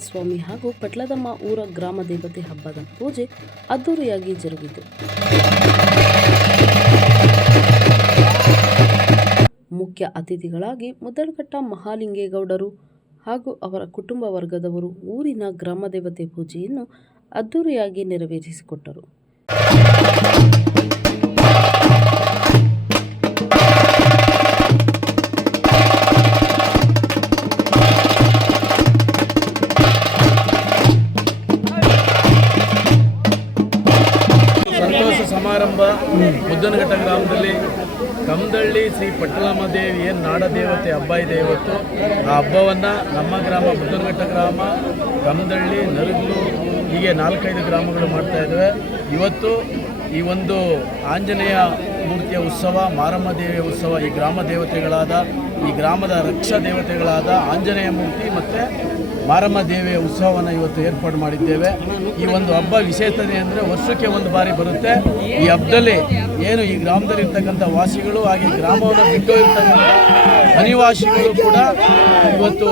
ಸ್ವಾಮಿ ಹಾಗೂ ಪಟ್ಲದಮ್ಮ ಊರ ಗ್ರಾಮ ದೇವತೆ ಹಬ್ಬದ ಪೂಜೆ ಅದ್ದೂರಿಯಾಗಿ ಜರುಗಿತು. ಮುಖ್ಯ ಅತಿಥಿಗಳಾಗಿ ಮುದ್ದಲ್ಘಟ್ಟ ಮಹಾಲಿಂಗೇಗೌಡರು ಹಾಗೂ ಅವರ ಕುಟುಂಬ ವರ್ಗದವರು ಊರಿನ ಗ್ರಾಮ ದೇವತೆ ಪೂಜೆಯನ್ನು ಅದ್ದೂರಿಯಾಗಿ ನೆರವೇರಿಸಿಕೊಟ್ಟರು. ಮುದ್ದನಘಟ್ಟ ಗ್ರಾಮದಲ್ಲಿ ಕಮದಳ್ಳಿ ಶ್ರೀ ಪಟ್ಟಲಮ್ಮ ದೇವಿ ಏನು ನಾಡ ದೇವತೆ ಹಬ್ಬ ಇದೆ ಇವತ್ತು, ಆ ಹಬ್ಬವನ್ನು ನಮ್ಮ ಗ್ರಾಮ ಮುದ್ದನಘಟ್ಟ ಗ್ರಾಮ, ಕಮದಳ್ಳಿ, ನರಗ್ಲು, ಹೀಗೆ ನಾಲ್ಕೈದು ಗ್ರಾಮಗಳು ಮಾಡ್ತಾ ಇದ್ದಾವೆ ಇವತ್ತು ಈ ಒಂದು ಆಂಜನೇಯ ಮೂರ್ತಿಯ ಉತ್ಸವ ಮಾರಮ್ಮ ದೇವಿಯ ಉತ್ಸವ, ಈ ಗ್ರಾಮ ದೇವತೆಗಳಾದ, ಈ ಗ್ರಾಮದ ರಕ್ಷಾ ದೇವತೆಗಳಾದ ಆಂಜನೇಯ ಮೂರ್ತಿ ಮತ್ತು ಮಾರಮ್ಮ ದೇವಿಯ ಉತ್ಸವವನ್ನು ಇವತ್ತು ಏರ್ಪಾಡು ಮಾಡಿದ್ದೇವೆ. ಈ ಒಂದು ಹಬ್ಬ ವಿಶೇಷತೆ ಅಂದರೆ ವರ್ಷಕ್ಕೆ ಒಂದು ಬಾರಿ ಬರುತ್ತೆ. ಈ ಹಬ್ಬದಲ್ಲಿ ಏನು ಈ ಗ್ರಾಮದಲ್ಲಿರ್ತಕ್ಕಂಥ ವಾಸಿಗಳು ಹಾಗೆ ಗ್ರಾಮವನ್ನು ಬಿಟ್ಟು ಇರ್ತಕ್ಕಂಥ ಅನಿವಾಸಿಗಳು ಕೂಡ ಇವತ್ತು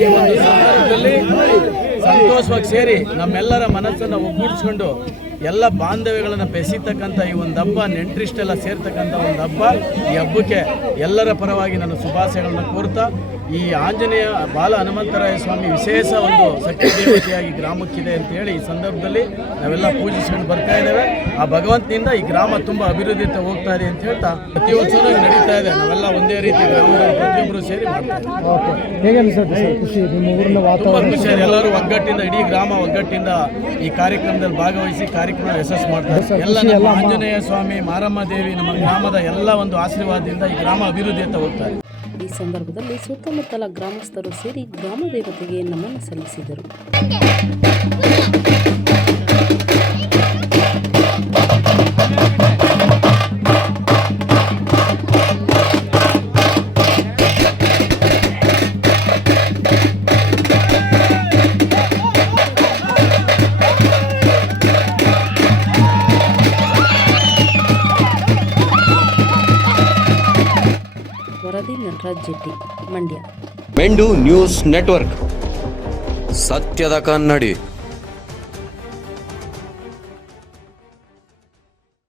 ಈ ಒಂದು ಸಂದರ್ಭದಲ್ಲಿ ಸಂತೋಷವಾಗಿ ಸೇರಿ ನಮ್ಮೆಲ್ಲರ ಮನಸ್ಸನ್ನು ಒಗ್ಗೂಡಿಸ್ಕೊಂಡು ಎಲ್ಲ ಬಾಂಧವ್ಯಗಳನ್ನು ಬೆಸಿತಕ್ಕಂಥ ಈ ಒಂದು ಹಬ್ಬ, ನೆಂಟ್ರಿಷ್ಟೆಲ್ಲ ಸೇರ್ತಕ್ಕಂಥ ಒಂದು ಹಬ್ಬ, ಈ ಹಬ್ಬಕ್ಕೆ ಎಲ್ಲರ ಪರವಾಗಿ ನಾನು ಶುಭಾಶಯಗಳನ್ನು ಕೋರ್ತಾ ಈ ಆಂಜನೇಯ ಬಾಲ ಹನುಮಂತರಾಯ ಸ್ವಾಮಿ ವಿಶೇಷ ಒಂದು ಶಕ್ತಿ ದೇವತೆಯಾಗಿ ಗ್ರಾಮಕ್ಕಿದೆ ಅಂತ ಹೇಳಿ ಈ ಸಂದರ್ಭದಲ್ಲಿ ನಾವೆಲ್ಲ ಪೂಜಿಸ್ಕೊಂಡು ಬರ್ತಾ ಇದ್ದೇವೆ. ಆ ಭಗವಂತನಿಂದ ಈ ಗ್ರಾಮ ತುಂಬ ಅಭಿವೃದ್ಧಿ ಹೋಗ್ತಾ ಇದೆ ಅಂತ ಹೇಳ್ತಾ ಪ್ರತಿ ವರ್ಷವೂ ನಡೀತಾ ಇದೆ. ನಾವೆಲ್ಲ ಒಂದೇ ರೀತಿ ಗ್ರಾಮದಲ್ಲಿ ಪ್ರತಿಯೊಬ್ಬರು ಸೇರಿ ತುಂಬ ಖುಷಿ ನಿಮ್ಮ ಊರಿನ ವಾತಾವರಣ? ಎಲ್ಲರೂ ಒಗ್ಗಟ್ಟಿಂದ ಇಡೀ ಗ್ರಾಮ ಒಗ್ಗಟ್ಟಿಂದ ಈ ಕಾರ್ಯಕ್ರಮದಲ್ಲಿ ಭಾಗವಹಿಸಿ ಕಾರ್ಯಕ್ರಮ ಯಶಸ್ಸು ಮಾಡ್ತಾರೆ ಎಲ್ಲ ನಮ್ಮ ಆಂಜನೇಯ ಸ್ವಾಮಿ ಮಾರಮ್ಮ ದೇವಿ ನಮ್ಮ ಗ್ರಾಮದ ಎಲ್ಲ ಒಂದು ಆಶೀರ್ವಾದದಿಂದ ಈ ಗ್ರಾಮ ಅಭಿವೃದ್ಧಿ ಅಂತ ಹೋಗ್ತಾರೆ ಈ ಸಂದರ್ಭದಲ್ಲಿ ಸುತ್ತಮುತ್ತಲ ಗ್ರಾಮಸ್ಥರು ಸೇರಿ ಗ್ರಾಮ ದೇವತೆಗೆ ನಮನ ಸಲ್ಲಿಸಿದರು. ನಟರಾಜ್ ಜೆಟ್ಟಿ ಮಂಡ್ಯ. ಮೆಂಡು ನ್ಯೂಸ್ ನೆಟ್ವರ್ಕ್. ಸತ್ಯದ ಕನ್ನಡಿ.